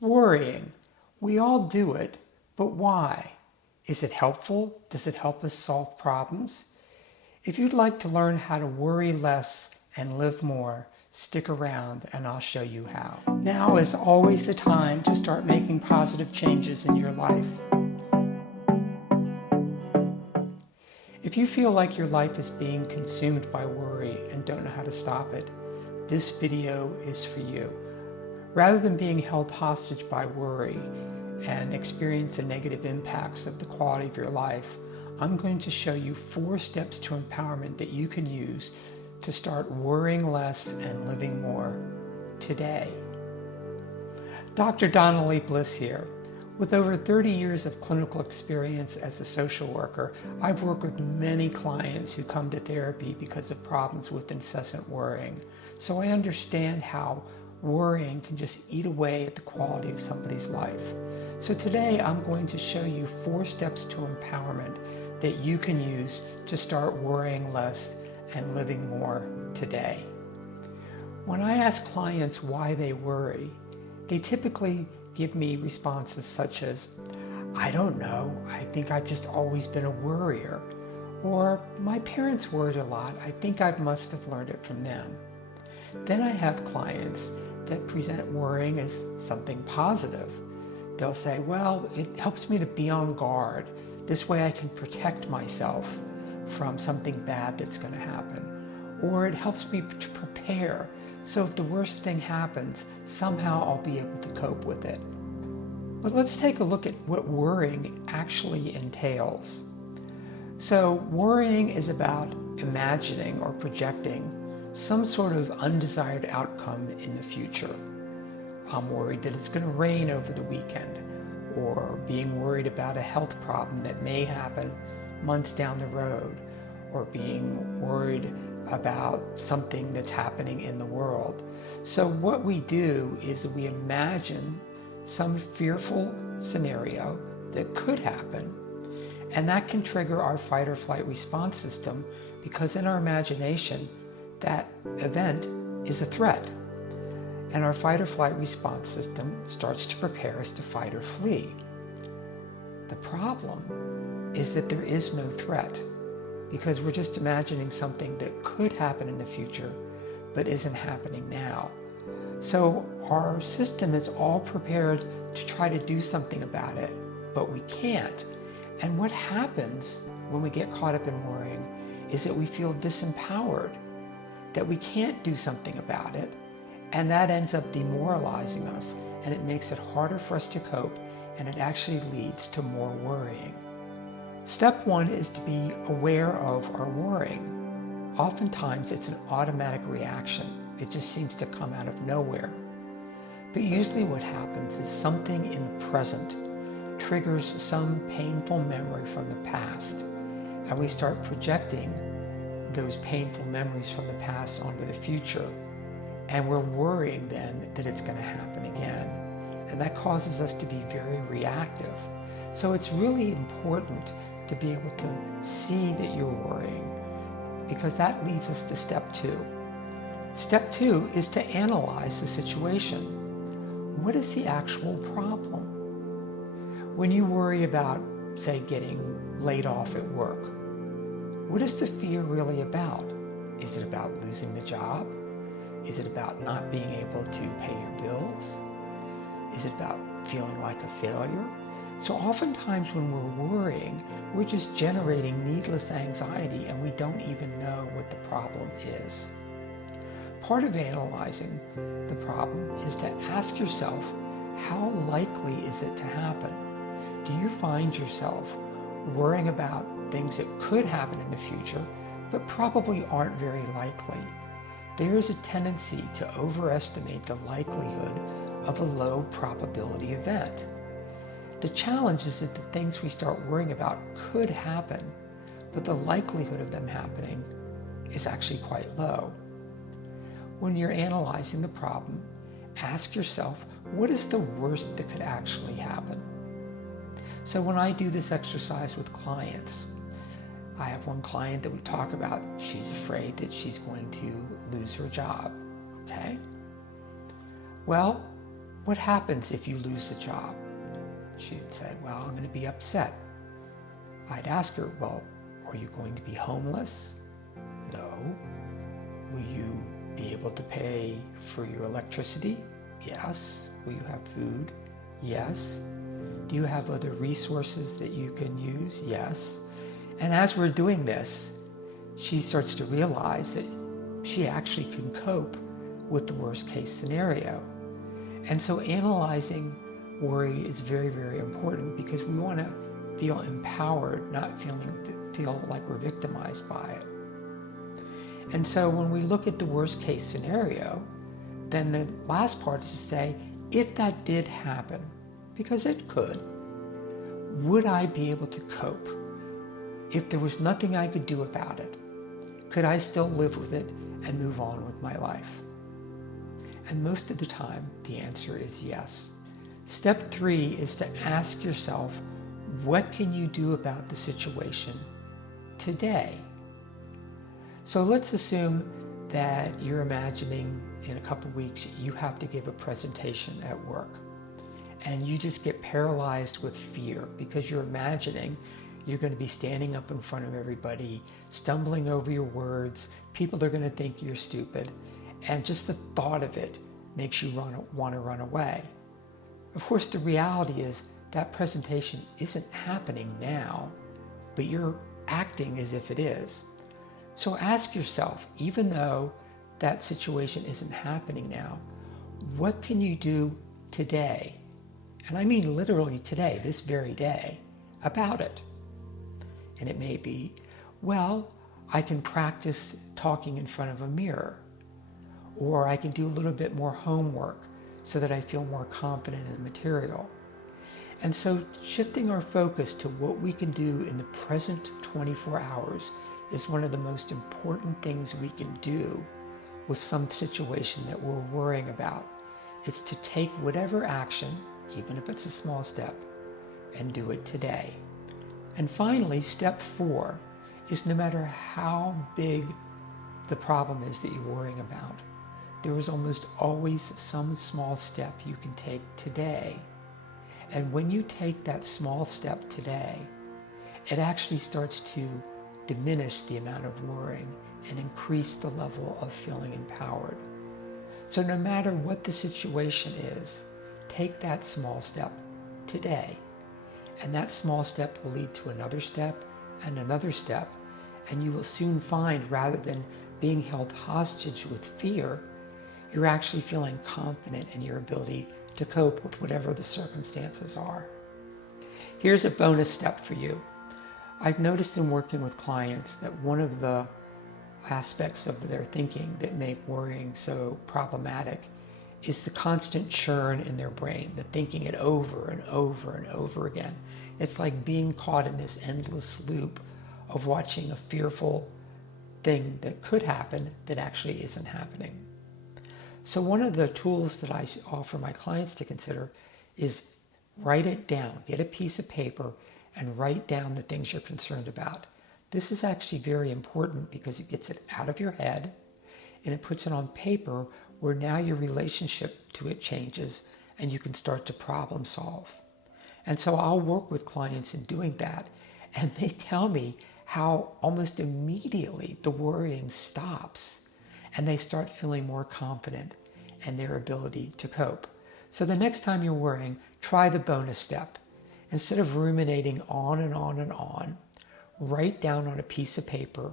Worrying. We all do it, but why? Is it helpful? Does it help us solve problems? If you'd like to learn how to worry less and live more, stick around and I'll show you how. Now is always the time to start making positive changes in your life. If you feel like your life is being consumed by worry and don't know how to stop it, this video is for you. Rather than being held hostage by worry and experience the negative impacts of the quality of your life, I'm going to show you 4 steps to empowerment that you can use to start worrying less and living more today. Dr. Donna Leigh Bliss here. With over 30 years of clinical experience as a social worker, I've worked with many clients who come to therapy because of problems with incessant worrying. So I understand how worrying can just eat away at the quality of somebody's life. So today I'm going to show you 4 steps to empowerment that you can use to start worrying less and living more today. When I ask clients why they worry, they typically give me responses such as, I don't know, I think I've just always been a worrier. Or, my parents worried a lot, I think I must have learned it from them. Then I have clients that present worrying as something positive. They'll say, well, it helps me to be on guard. This way I can protect myself from something bad that's going to happen. Or it helps me to prepare. So if the worst thing happens, somehow I'll be able to cope with it. But let's take a look at what worrying actually entails. So worrying is about imagining or projecting some sort of undesired outcome in the future. I'm worried that it's going to rain over the weekend, or being worried about a health problem that may happen months down the road, or being worried about something that's happening in the world. So what we do is we imagine some fearful scenario that could happen, and that can trigger our fight or flight response system, because in our imagination that event is a threat, and our fight or flight response system starts to prepare us to fight or flee. The problem is that there is no threat, because we're just imagining something that could happen in the future but isn't happening now. So our system is all prepared to try to do something about it, but we can't. And what happens when we get caught up in worrying is that we feel disempowered, that we can't do something about it, and that ends up demoralizing us, and it makes it harder for us to cope, and it actually leads to more worrying. Step 1 is to be aware of our worrying. Oftentimes it's an automatic reaction. It just seems to come out of nowhere. But usually what happens is something in the present triggers some painful memory from the past, and we start projecting those painful memories from the past onto the future, and we're worrying then that it's going to happen again, and that causes us to be very reactive. So it's really important to be able to see that you're worrying, because that leads us to step 2. Step 2 is to analyze the situation. What is the actual problem? When you worry about, say, getting laid off at work, what is the fear really about? Is it about losing the job? Is it about not being able to pay your bills? Is it about feeling like a failure? So oftentimes when we're worrying, we're just generating needless anxiety, and we don't even know what the problem is. Part of analyzing the problem is to ask yourself, how likely is it to happen? Do you find yourself worrying about things that could happen in the future, but probably aren't very likely? There is a tendency to overestimate the likelihood of a low probability event. The challenge is that the things we start worrying about could happen, but the likelihood of them happening is actually quite low. When you're analyzing the problem, ask yourself, what is the worst that could actually happen? So when I do this exercise with clients, I have one client that we talk about, she's afraid that she's going to lose her job, okay? Well, what happens if you lose the job? She'd say, well, I'm going to be upset. I'd ask her, well, are you going to be homeless? No. Will you be able to pay for your electricity? Yes. Will you have food? Yes. Do you have other resources that you can use? Yes. And as we're doing this, she starts to realize that she actually can cope with the worst case scenario. And so analyzing worry is very, very important because we want to feel empowered, not feel like we're victimized by it. And so when we look at the worst case scenario, then the last part is to say, if that did happen, because it could, would I be able to cope? If there was nothing I could do about it, could I still live with it and move on with my life? And most of the time, the answer is yes. Step 3 is to ask yourself, what can you do about the situation today? So let's assume that you're imagining in a couple weeks you have to give a presentation at work. And you just get paralyzed with fear because you're imagining you're going to be standing up in front of everybody, stumbling over your words. People are going to think you're stupid. And just the thought of it makes you want to run away. Of course, the reality is that presentation isn't happening now, but you're acting as if it is. So ask yourself, even though that situation isn't happening now, what can you do today? And I mean literally today, this very day, about it. And it may be, well, I can practice talking in front of a mirror, or I can do a little bit more homework so that I feel more confident in the material. And so shifting our focus to what we can do in the present 24 hours is one of the most important things we can do with some situation that we're worrying about. It's to take whatever action, even if it's a small step, and do it today. And finally, step 4 is no matter how big the problem is that you're worrying about, there is almost always some small step you can take today. And when you take that small step today, it actually starts to diminish the amount of worrying and increase the level of feeling empowered. So no matter what the situation is, take that small step today. And that small step will lead to another step and another step. And you will soon find, rather than being held hostage with fear, you're actually feeling confident in your ability to cope with whatever the circumstances are. Here's a bonus step for you. I've noticed in working with clients that one of the aspects of their thinking that make worrying so problematic is the constant churn in their brain, the thinking it over and over and over again. It's like being caught in this endless loop of watching a fearful thing that could happen that actually isn't happening. So one of the tools that I offer my clients to consider is write it down. Get a piece of paper and write down the things you're concerned about. This is actually very important because it gets it out of your head and it puts it on paper where now your relationship to it changes and you can start to problem solve. And so I'll work with clients in doing that, and they tell me how almost immediately the worrying stops and they start feeling more confident in their ability to cope. So the next time you're worrying, try the bonus step. Instead of ruminating on and on and on, write down on a piece of paper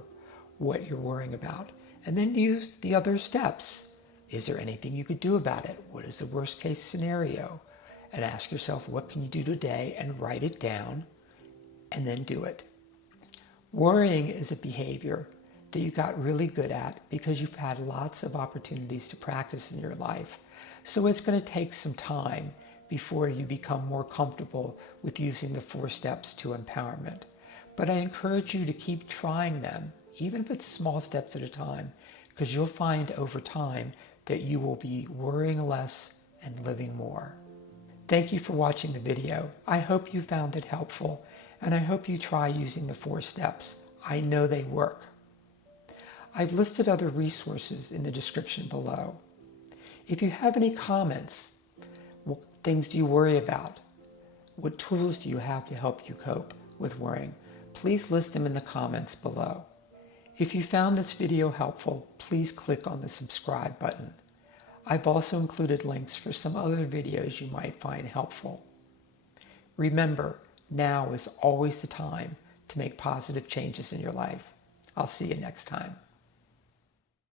what you're worrying about, and then use the other steps. Is there anything you could do about it? What is the worst case scenario? And ask yourself, what can you do today? And write it down, and then do it. Worrying is a behavior that you got really good at because you've had lots of opportunities to practice in your life. So it's going to take some time before you become more comfortable with using the 4 steps to empowerment. But I encourage you to keep trying them, even if it's small steps at a time, because you'll find over time that you will be worrying less and living more. Thank you for watching the video. I hope you found it helpful, and I hope you try using the 4 steps. I know they work. I've listed other resources in the description below. If you have any comments, things do you worry about? What tools do you have to help you cope with worrying? Please list them in the comments below. If you found this video helpful, please click on the subscribe button. I've also included links for some other videos you might find helpful. Remember, now is always the time to make positive changes in your life. I'll see you next time.